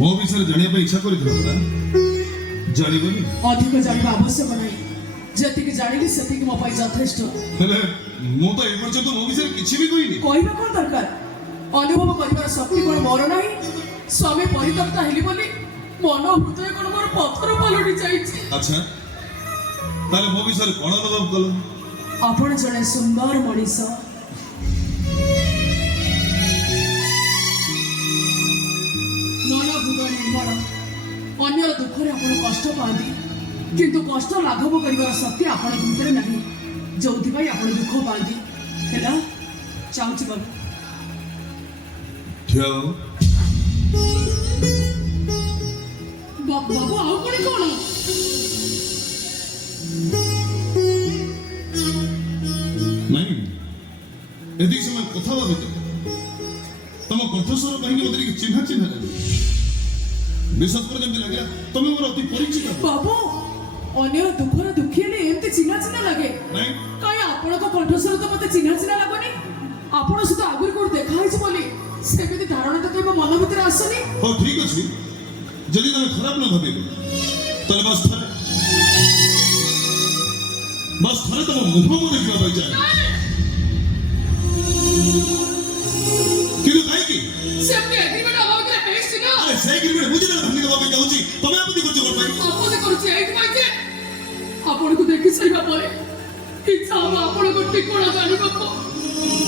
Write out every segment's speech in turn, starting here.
ମୋ ବିଷୟରେ ଜାଣିବା ପାଇଁ ଇଚ୍ଛା କରିଥିଲ ନା? ଜାଣିବନି? ଅଧିକ ଜାଣିବା ଆବଶ୍ୟକ ନାହିଁ। ଯେତିକି ଜାଣିଲି ସେତିକି ମୋ ପାଇଁ ଯଥେଷ୍ଟ। ହେଲେ ମୁଁ ତ ଏ ପର୍ଯ୍ୟନ୍ତ ମୋ ବିଷୟରେ କିଛି ବି କହିନି। କହିବା କଣ ଦରକାର? ଅନୁଭବ କରିବାର ଶକ୍ତି କଣ ମୋର ନାହିଁ? ସ୍ୱାମୀ ପରିତ୍ୟକ୍ତ ହେଲି ବୋଲି ମନ ହୃଦୟ କଣ ମୋର ପଥର ପାଲଟି ଯାଇଛି? ଆଚ୍ଛା, ତାହେଲେ ମୋ ବିଷୟରେ କଣ ଅନୁଭବ କଲ? ଆପଣ ଜଣେ ସୁନ୍ଦର ମଣିଷ। ମନ ହୃଦୟ ନିର୍ମଳ। ଅନ୍ୟର ଦୁଃଖରେ ଆପଣ କଷ୍ଟ ପାଆନ୍ତି, କିନ୍ତୁ କଷ୍ଟ ଲାଘବ କରିବାର ଶକ୍ତି ଆପଣଙ୍କ ଭିତରେ ନାହିଁ, ଯୋଉଥିପାଇଁ ଆପଣ ଦୁଃଖ ପାଆନ୍ତି। ହେଲା, ଚାହୁଁଛି ବାବୁ। ଠିଆ ହୁଅ। ବାବୁ ଆଉ ପୁଣି କଣ? ନାଇଁ, ଏତିକି ସମୟ କଥା ହେବା ଭିତରେ ତମ କଣ୍ଠସ୍ୱର କାହିଁକି ମତେ ଟିକେ ଚିହ୍ନା ଚିହ୍ନା ଲାଗେ। ବିଶ୍ୱାସ କରି ଯେମିତି ଲାଗିଲା ତମେ ମୋର ଅତି ପରିଚିତ। ବାବୁ, ଅନ୍ୟର ଦୁଃଖର ଦୁଃଖୀ ହେଲେ ଏମିତି ଚିହ୍ନା ଚିହ୍ନା ଲାଗେ? ନାଇଁ, କାଇଁ ଆପଣଙ୍କ କଣ୍ଠସ୍ୱର ତ ମତେ ଚିହ୍ନା ଚିହ୍ନା ଲାଗୁନି। ଆପଣ ସହିତ ଆଗରୁ କୋଉଠି ଦେଖା ହେଇଛି ବୋଲି ସେମିତି ଧାରଣା ତ କେବେ ମନ ଭିତରେ ଆସୁନି। ହଉ ଠିକ ଅଛି, ଯଦି ତମେ ଖରାପ ନ ଭାବିବ ତାହେଲେ ବାସ୍ ଥରେ ତମ ମୁଖ ମୁଁ ଦେଖିବା ପାଇଁ ଚାହେଁ। କିନ୍ତୁ କାହିଁକି? ସେମିତି ଏଗ୍ରିମେଣ୍ଟ ଆମ ଭିତରେ ହେଇଛି ନା? ଆରେ ସେଇ ଏଗ୍ରିମେଣ୍ଟ ମୁଁ ଯେତେବେଳେ ଭାଙ୍ଗି ଦେବା ପାଇଁ ଚାହୁଁଛି ତମେ ଆପତ୍ତି କରୁଛ କଣ ପାଇଁ? ଆପତ୍ତି କରୁଛି ଏଇଥିପାଇଁ ଯେ ଆପଣଙ୍କୁ ଦେଖି ସାରିବା ପରେ ଇଚ୍ଛା ହବ ଆପଣଙ୍କ ଠିକଣା ଜାଣିବାକୁ।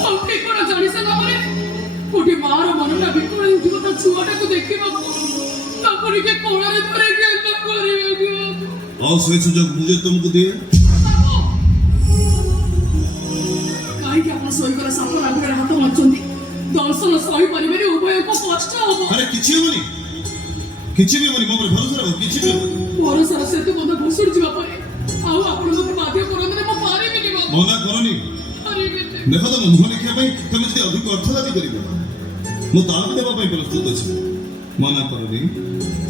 ଆଉ ଠିକଣା ଜାଣି ସାରିଲା ପରେ ଗୋଟେ ମାର ମନଟା ବିକଳ ହେଉଥିବ ତା ଛୁଆଟାକୁ ଦେଖିବାକୁ, ତାକୁ ଟିକେ କୋଳରେ ଧରିକି ଏକା କରିବାକୁ। ଆଉ ସେ ସୁଯୋଗ ମୁଁ ଯଦି ତମକୁ ଦିଏ? କାହିଁକି ଆପଣ ଶୋଇଗଲା ସାପ ରାଗରେ ହାତ ମାରୁଛନ୍ତି? ଦର୍ଶନ ସହିପାରିବେନି, ଉଭୟକୁ କଷ୍ଟ ହବ। ଆରେ କିଛି ହେବନି, କିଛି ବି ହେବନି, ମୋ ଉପରେ ଭରସା ରଖ, କିଛି ବି ହେବନି। ଭରସାର ସେତୁ ବନ୍ଧ ଭୁଷୁଡ଼ି ଯିବା ପରେ ଆଉ ଆପଣ ମୋତେ ବାଧ୍ୟ କରନ୍ତୁନି, ମୁଁ ପାରିବିନି ବାବୁ। ମନା କରନି। ପାରିବିନି। ଦେଖ, ତମ ମୁହଁ ଦେଖିବା ପାଇଁ ତମେ ଯଦି ଅଧିକ ଅର୍ଥ ଦାବି କରିବ ମୁଁ ତାହାକୁ ଦେବା ପାଇଁ ପ୍ରସ୍ତୁତ ଅଛି। ମନା କରନି।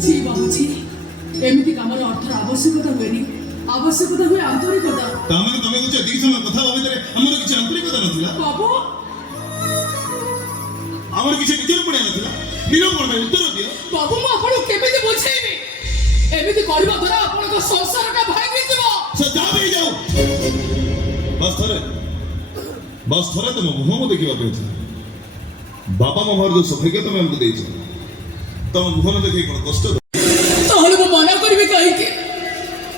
ଛି ବାବୁ ଛି, ଏମିତି କାମର ଅର୍ଥର ଆବଶ୍ୟକତା ହୁଏନି, ଆବଶ୍ୟକତା ହୁଏ ଆନ୍ତରିକତା। ତାମାନେ ତମେ କହୁଛ ଏତିକି ସମୟ କଥା ହେବା ଭିତରେ ଆମର କିଛି ଆନ୍ତରିକତା ନଥିଲା, ବାବୁ, ଆମର କିଛି ନିଜର ପଡ଼ିଆ ନଥିଲା। ନିରୂପଣ ପାଇଁ ଉତ୍ତର ଦିଅ। ବାବୁ ମୁଁ ଆପଣଙ୍କୁ କେମିତି ବୁଝେଇବି? ଏମିତି କରିବା ଦ୍ୱାରା ଆପଣଙ୍କ ସଂସାରଟା ଭାଙ୍ଗିଯିବ। ସେ ଯାହା ବି ହେଇଯାଉ, ବାସ୍ ଥରେ ତମ ମୁହଁ ମୁଁ ଦେଖିବା ପାଇଁ ଚାହେଁ। ବାପା ମାମାର ଯୋଉ ସୌଭାଗ୍ୟ ତମେ ଆମକୁ ଦେଇଛ, ତମ ମୁହଁ ନ ଦେଖେଇ କଣ କଷ୍ଟ? ତାହେଲେ ମୁଁ ମନା କରିବି କାହିଁକି?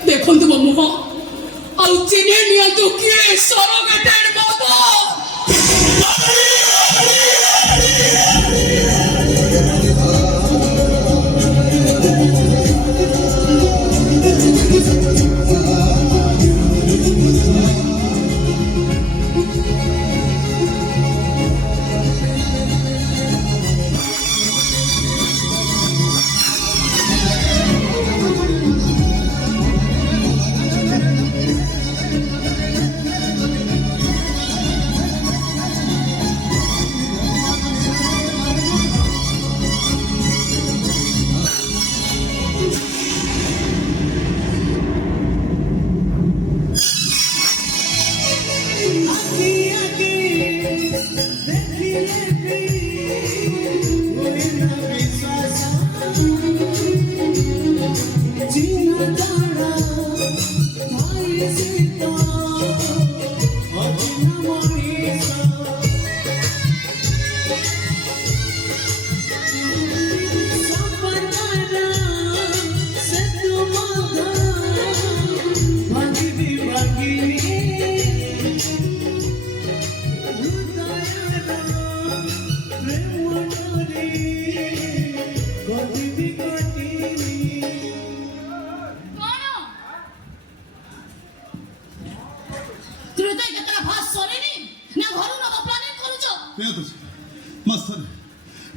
ଦେଖନ୍ତୁ ମୋ ମୁହଁ, ଆଉ ଚିହ୍ନି ନିଅନ୍ତୁ କିଏ ସରୋଗେଟେଡ୍ ବାବୁ।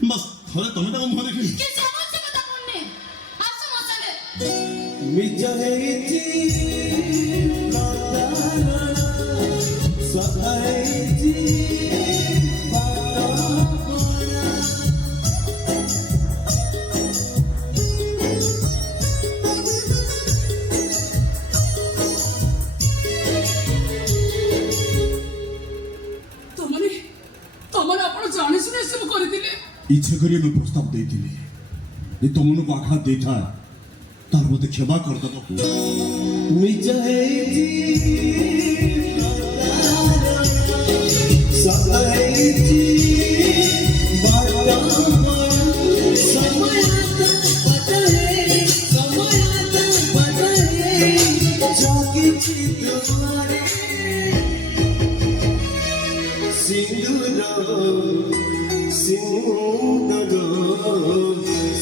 बस थोड़े तमे ताको मुह देखि के समझ कथा कोने आसो ମୋ ସାଙ୍ଗେ मिच हेची सदा हेची तमने आपण जानि सुने सब करथिले इच्छा करी मैं प्रस्ताव देइतिले ଏ ତମକୁ ଆଘାତ ଦେଇଥାଏ ତାର ମତେ କ୍ଷମା କରିଦେବ। ନିଜ ହେଇଛି ସତ ହେଇଛି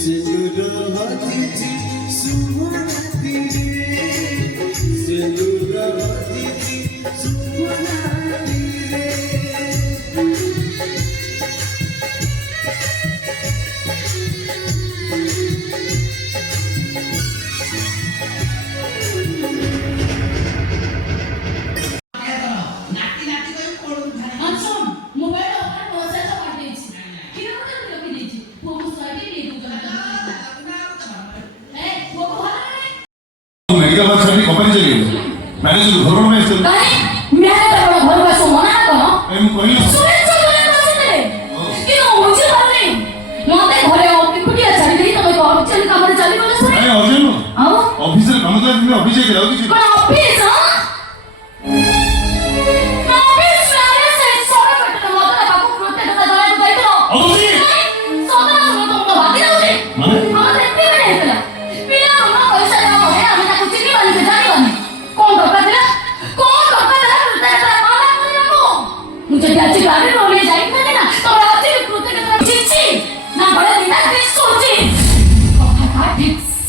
সিন্দুর হাতিছি সুমনাতিরে সিন্দুর হাতিছি সুমনাতিরে मेडिकल में छड़ी कंपनी चली मैनेज घर में चल एम कहिला ए अर्जुन ऑफिस रे काम कर तुम ऑफिस के जाओ किसी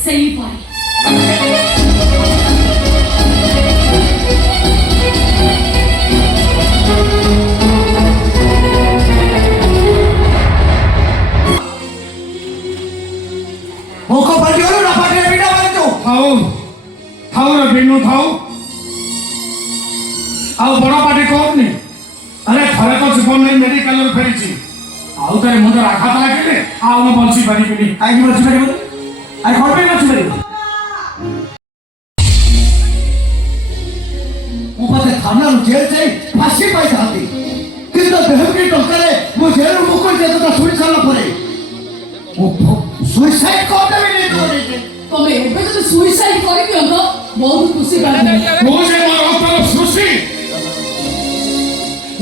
सही पड़ी मोको पाटियो ना पाटियो बिना मारे तो थाऊ रे बिनु थाऊ आउ बड़ा पार्टी कोनी अरे थरे तो जीवन में मेडिकल रे फेरिची आउ तारे मुंड आघात लागिले आउ न बंची परिबिनी काई बची परिबो आई कोन पे बची परिबो मुपते थाना जेल जाई फांसी पाई थाती किंतु देहकी टंकारे मु जेल मुको जेता सुनी साला परे ओ सुसाइड करते भी नहीं करे तमे एबे तो सुसाइड करि दियो बहुत खुशी लागले वो जे मोर अंतर सुसी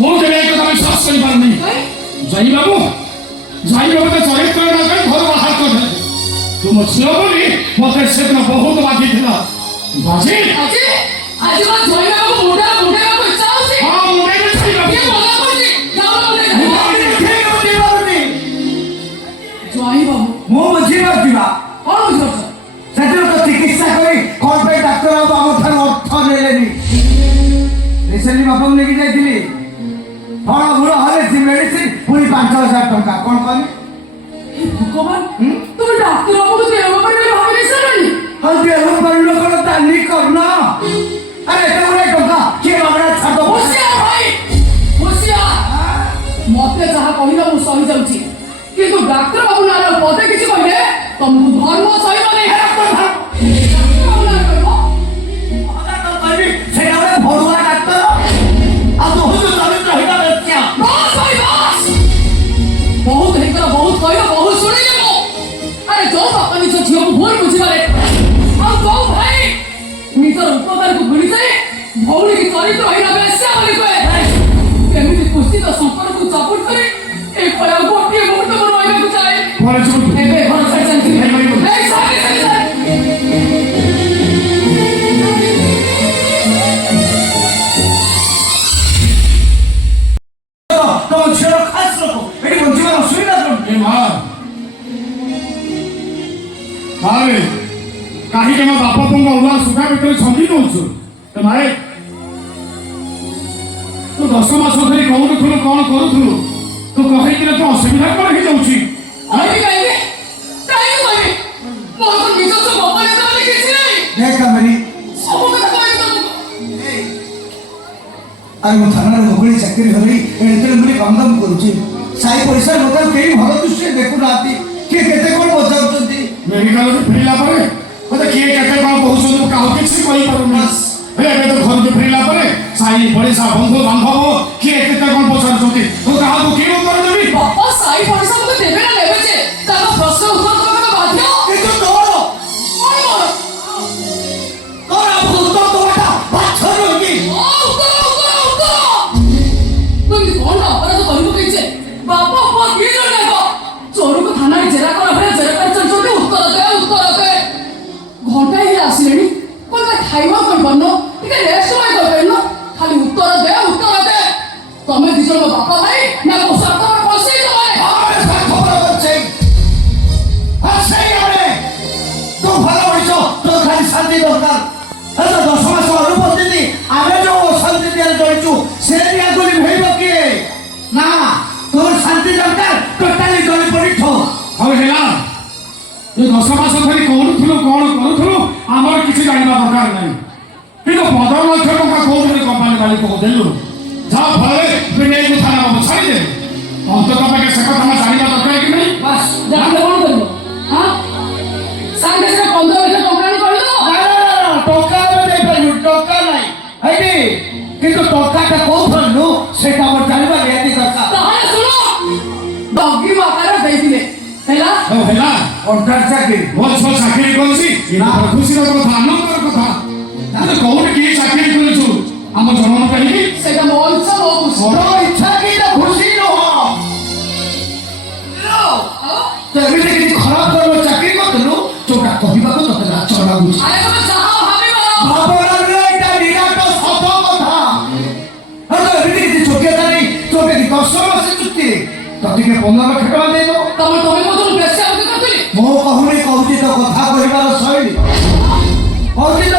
वो जे एक तमे सास करि पार नहीं जाई बाबू तो चरित्र ना कर घर बाहर कर दे तुम छियो बोली मते से बहुत बाकी थिला बाजी अजी आज को जोइना को मुंडा को इच्छा होसी हां मुंडे में छई बाबू ये बोला कोजी जाओ मुंडे जोई बाबू मो बुझिबा दिबा कोन बुझो सेटर को चिकित्सा करी कोन पे डॉक्टर बाबू ठान अर्थ नेलेनी रिसेंटली बाबू लेके जाइथिली फळ फुळ हरे मेडिसिन पूरी 5000 टंका कोन कनी भगवान तुम डॉक्टर बाबू को देव पर भाभी सरनी हम देव पर लोग ताली करना अरे तोरे टंका के हमरा छाड़ दो होशियार भाई होशियार मते जहा कहिला मु सही जाउची किंतु डॉक्टर बाबू नार पदे किछि कहिले तुमको धर्म सही बने है डॉक्टर बाबू नार कहबो तो करी से हमरा भरुआ डॉक्टर आ तो हो चरित्र हिला बेच्चा बस भाई बस बहुत हेकर बहुत कहिला बहुत सुनि लेबो अरे जो बापा निज झियो को भूल बुझी बारे आ तो भाई निजर उपकार को भूली जाए भौली की चरित्र हिला बेस्या बोली कहे एमिति कुस्ती तो संपर्क को चापुट करे एक पया गोटिए मुहूर्त को रोइबा को चाहे भरे चुप एबे घर सैसन की ए सारे तो छेरो खास लोग एडी बंजीवा सुविधा दो ए मां हारे काहे के बापा पंग उला सुखा भीतर छंदी दउछु ए मारे तू 10 मास धरि कोन थुलो कोन करूथुलो तू कहि कि तो असुविधा कोन हे जाउची अरे काहे काहे मोर को निज से बापा ने तो किछि नहीं देख मेरी सब କଥା କହିतो ଆରେ ମୁଁ ଥାନାରେ ନକଲି ଚାକିରି ଧରି ଏଥିରେ ମୁଁ କାମ ଦାମ କରୁଛି ସାଇ ପଇସା ଲୋକ କେହି ଭଲ ଦୃଷ୍ଟିରେ ଦେଖୁନାହାନ୍ତି କିଏ କେତେ କ'ଣ ବଜାଉଛନ୍ତି मेडिकल रे फेरिला परे मते किए केते कोन बहुसन काहो किछि कहि पारुनी ଏବେ ତ ଘରକୁ ଫେରିଲା ପରେ ସାଇ ପଡ଼ିଶା ବନ୍ଧୁ ବାନ୍ଧବ କିଏ କେତେ କ'ଣ ପଚାରୁଛନ୍ତି ମୁଁ କାହାକୁ କିଏ ଉତ୍ତର ଦେବି ବାପା ସାଇ ପଡ଼ିଶା ମତେ ଦେବେ ନା ନେବେ ଯେ ତାଙ୍କ ପ୍ରଶ୍ନ ଉତ୍ତର ଦେବାକୁ ବାଧ୍ୟ ଖାଇବା କରିପାରୁନ ଟିକେ ରେଷ୍ଟ ପାଇଁ କରିପାରୁନ ଖାଲି ଉତ୍ତର ଦେ ତମେ ଦି ଜଣ ବାପା ଭାଇ ନା ମୋ ସ୍ୱାର୍ଥପର ପଶେଇ ତମେ ଆମେ ସ୍ୱାର୍ଥପର করছে আর সেই আরে তো ভালো হইছো তো খালি শান্তি দরকার এত 10 মাস অনুপস্থিতি আমি যে অশান্তি দিয়ে জড়িছু সে নিয়াগুলি হইব কি না তোর শান্তি দরকার টোটালি জড়ি পড়িছ ହଉ ହେଲା ଏ 10 ମାସ ଧରି କରୁଥିଲୁ କ'ଣ କରୁଥିଲୁ ଆମର କିଛି ଜାଣିବା ଦରକାର ନାହିଁ କିନ୍ତୁ 15 ଲକ୍ଷ ଟଙ୍କା କୋଉଠି କମ୍ପାନୀ ମାଲିକକୁ ଦେଲୁ ଯାହା ଫଳରେ ବିନେଇକୁ ଥାନା ବାବୁ ଛାଡ଼ିଦେ ଅନ୍ତତଃ ପାଖେ ସେ କଥା ଆମେ ଜାଣିବା ଦରକାର କି ନାହିଁ ବାସ୍ ଜାଣିଲେ କ'ଣ କରିବ ହଁ ସାଙ୍ଗେ ସାଙ୍ଗେ 15 ଲକ୍ଷ ଟଙ୍କା ଆଣି କହିଲ টাকা আমি দেই পারিব টাকা নাই হইনি কিন্তু টাকাটা কোথাও সেটা আমার জানিবা নিহাতি দরকার তাহলে শুনো ডগি মাতারা ଦେଇଥିଲେ ହେଲା ହଉ ହେଲା কন্ট্রাক্ট চাকরি ମୋ ଛୁଆ ଚାକିରି କରୁଛି ଖୁସିର କଥା ଆନନ୍ଦର କଥା ତାହେଲେ କୋଉଠି କି ଚାକିରି କରୁଛୁ ଆମ ଜନମ କାହିଁକି ସେଟା ମୋ ଇଚ୍ଛା ମୋ ଖୁସି বড় ইচ্ছা কি তো খুশি নহ তো এমনি কিছু খারাপ করবো চাকরি করতেলু যোটা কহিବାକୁ তোতে লাজ লাগুଛି আরে তুমি যাহা ভাবিবার ভাবনার এটা নিরাট সত কথা আর এমনি কিছু ছোটিয়া নেই তোকে কি 10 মাস চুক্তি তোকে 15 লক্ষ টাকা দেব ତମେ କହୁଥିଲ ବେଶୀ ଆଉ କରିଥିଲି ମୋ କହୁନି କହୁଛି ତ କଥା କହିବାର ଶୈଳୀ କହୁଛି ତ